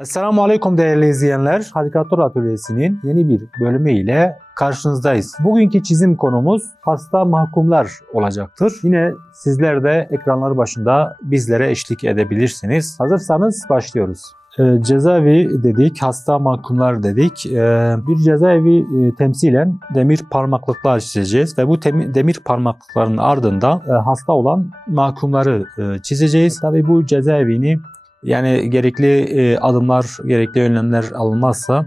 Esselamu Aleyküm değerli izleyenler. Hadikatör Atölyesi'nin yeni bir bölümü ile karşınızdayız. Bugünkü çizim konumuz hasta mahkumlar olacaktır. Yine sizler de ekranları başında bizlere eşlik edebilirsiniz. Hazırsanız başlıyoruz. Cezaevi dedik, hasta mahkumlar dedik. Bir cezaevi temsilen demir parmaklıklar çizeceğiz ve bu demir parmaklıkların ardından hasta olan mahkumları çizeceğiz. Tabii bu cezaevini gerekli adımlar, gerekli önlemler alınmazsa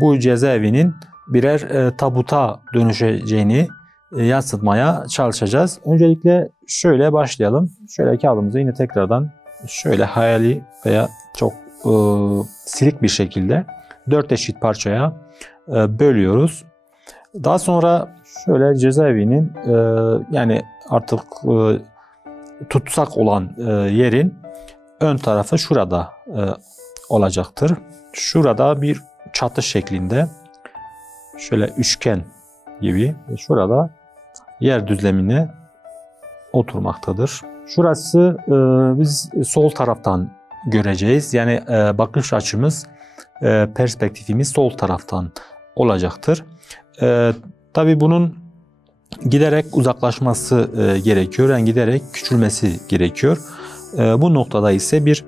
bu cezaevinin birer tabuta dönüşeceğini yansıtmaya çalışacağız. Öncelikle şöyle başlayalım. Şöyle kağıdımızı yine tekrardan şöyle hayali veya çok silik bir şekilde 4 eşit parçaya bölüyoruz. Daha sonra şöyle cezaevinin artık tutsak olan yerin ön tarafı şurada olacaktır. Şurada bir çatı şeklinde şöyle üçgen gibi şurada yer düzlemine oturmaktadır. Şurası biz sol taraftan göreceğiz. Yani bakış açımız, perspektifimiz sol taraftan olacaktır. Tabii bunun giderek uzaklaşması gerekiyor. Yani giderek küçülmesi gerekiyor. Bu noktada ise bir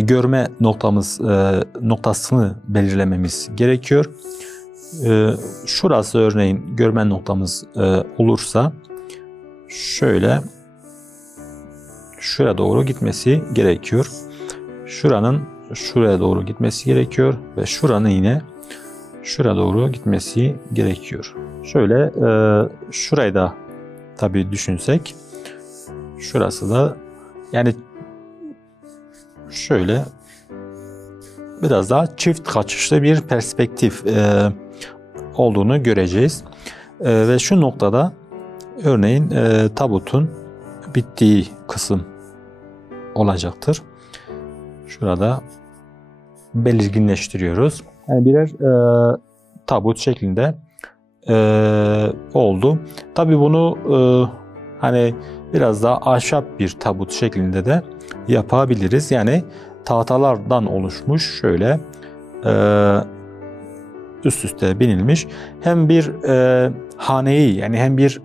görme noktasını belirlememiz gerekiyor. Şurası örneğin görme noktamız olursa şöyle şuraya doğru gitmesi gerekiyor. Şuranın şuraya doğru gitmesi gerekiyor ve şuranın yine şuraya doğru gitmesi gerekiyor. Şöyle şurayı da tabii düşünsek şurası da yani şöyle biraz daha çift kaçışlı bir perspektif olduğunu göreceğiz. Ve şu noktada örneğin tabutun bittiği kısım olacaktır. Şurada belirginleştiriyoruz. Yani birer tabut şeklinde oldu. Tabii bunu biraz daha ahşap bir tabut şeklinde de yapabiliriz. Yani tahtalardan oluşmuş şöyle üst üste binilmiş. Hem bir haneyi yani hem bir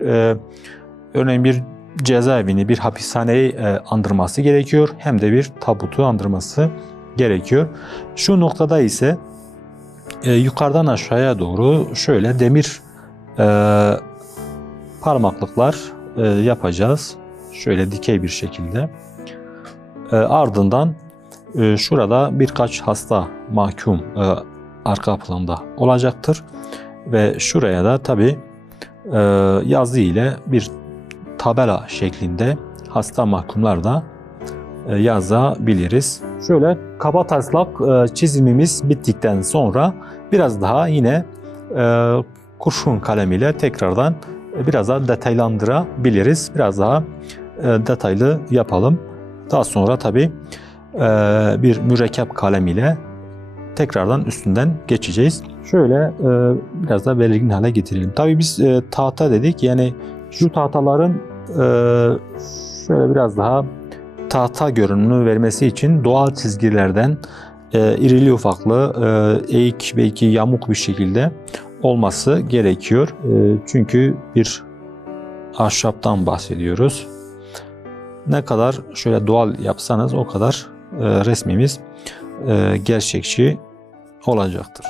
örneğin bir cezaevini, bir hapishaneyi andırması gerekiyor. Hem de bir tabutu andırması gerekiyor. Şu noktada ise yukarıdan aşağıya doğru şöyle demir parmaklıklar yapacağız. Şöyle dikey bir şekilde. Ardından şurada birkaç hasta mahkum arka planda olacaktır. Ve şuraya da tabi yazı ile bir tabela şeklinde hasta mahkumlar da yazabiliriz. Şöyle kabataslak çizimimiz bittikten sonra biraz daha yine kurşun kalem ile tekrardan biraz daha detaylandırabiliriz. Biraz daha detaylı yapalım. Daha sonra tabi bir mürekkep kalem ile tekrardan üstünden geçeceğiz. Şöyle biraz daha belirgin hale getirelim. Tabi biz tahta dedik. Yani şu tahtaların şöyle biraz daha tahta görünümünü vermesi için doğal çizgilerden irili ufaklı, eğik belki yamuk bir şekilde olması gerekiyor. Çünkü bir ahşaptan bahsediyoruz. Ne kadar şöyle doğal yapsanız o kadar resmimiz gerçekçi olacaktır.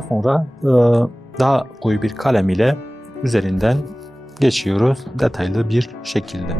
Daha sonra daha koyu bir kalem ile üzerinden geçiyoruz detaylı bir şekilde.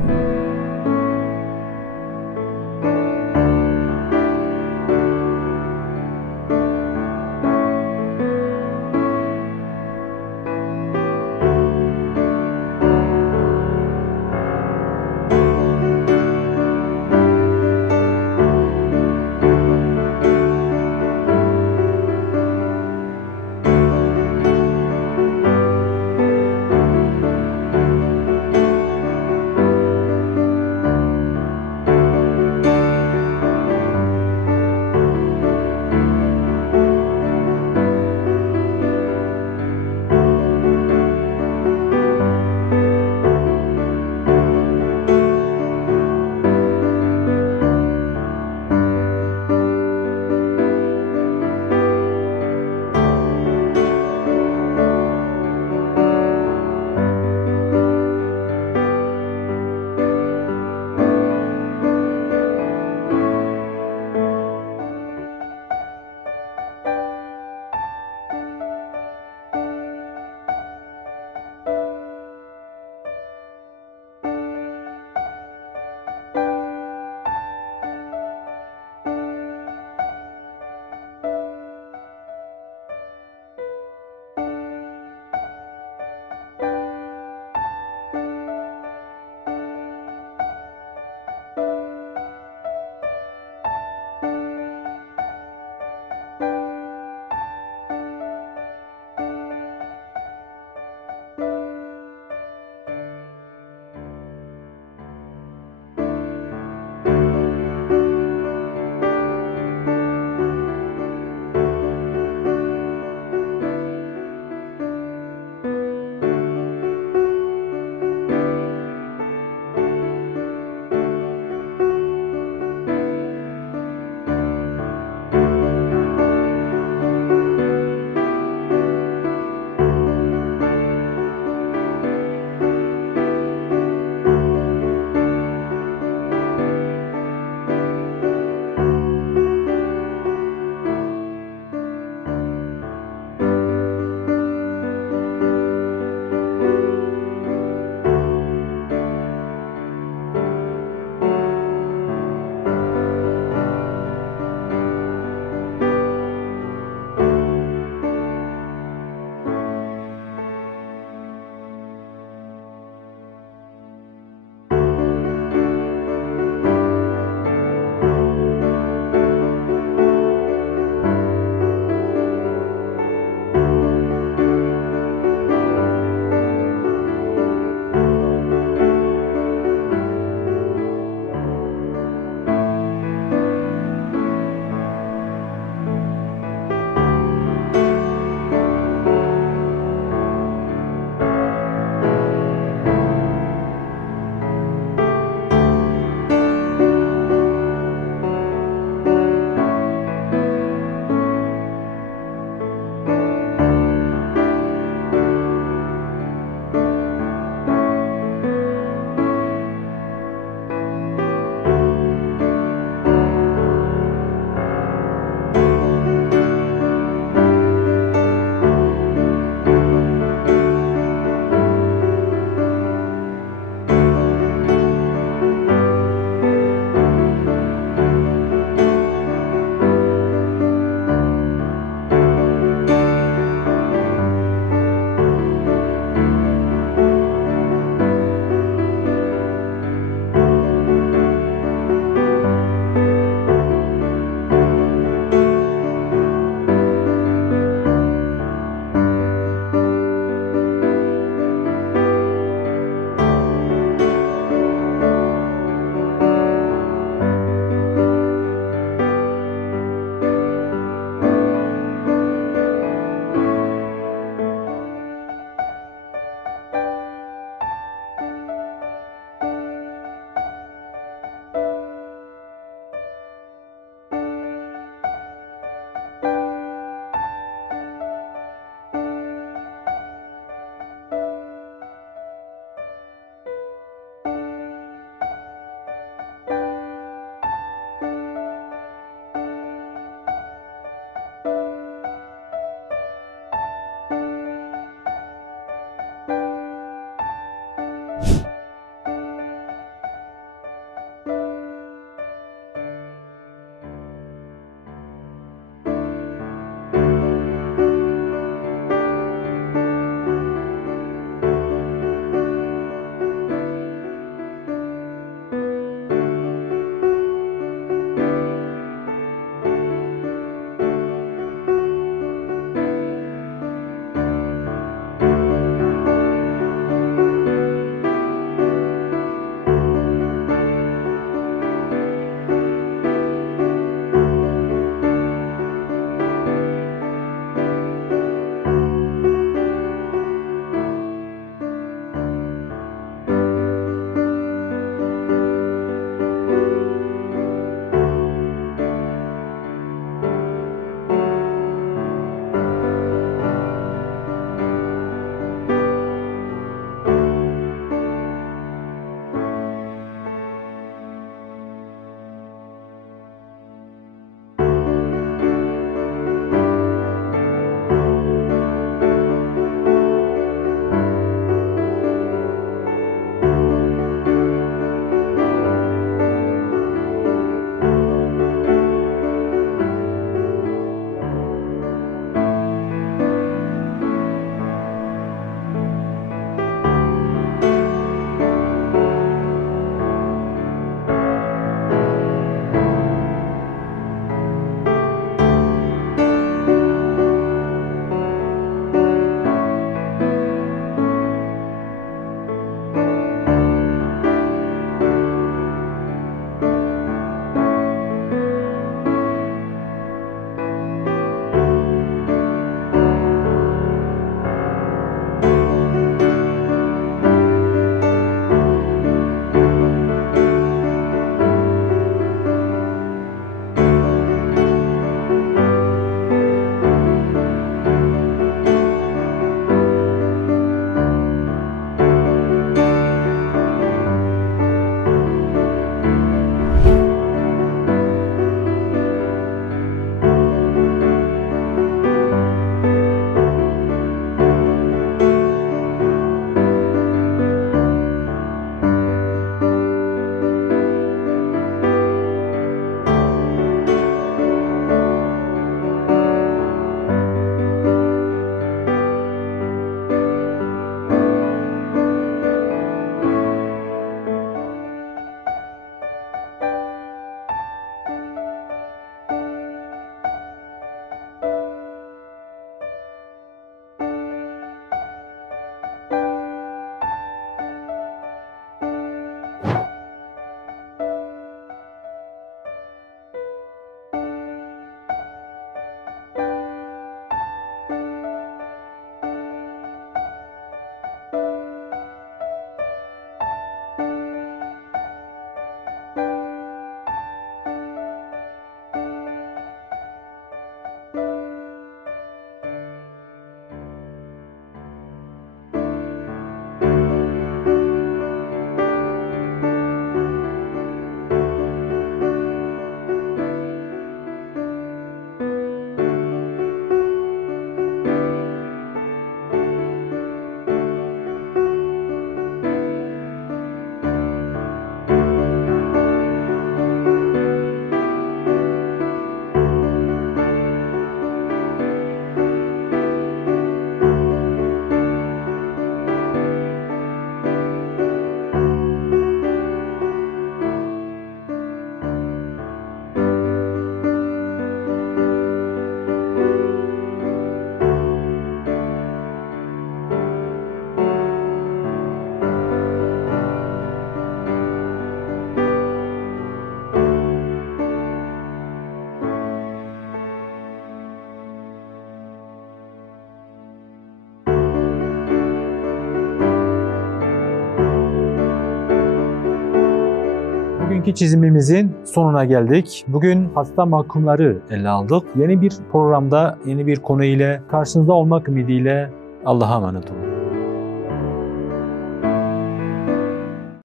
Bugünkü çizimimizin sonuna geldik. Bugün hasta mahkumları ele aldık. Yeni bir programda, yeni bir konu ile karşınızda olmak ümidiyle Allah'a emanet olun.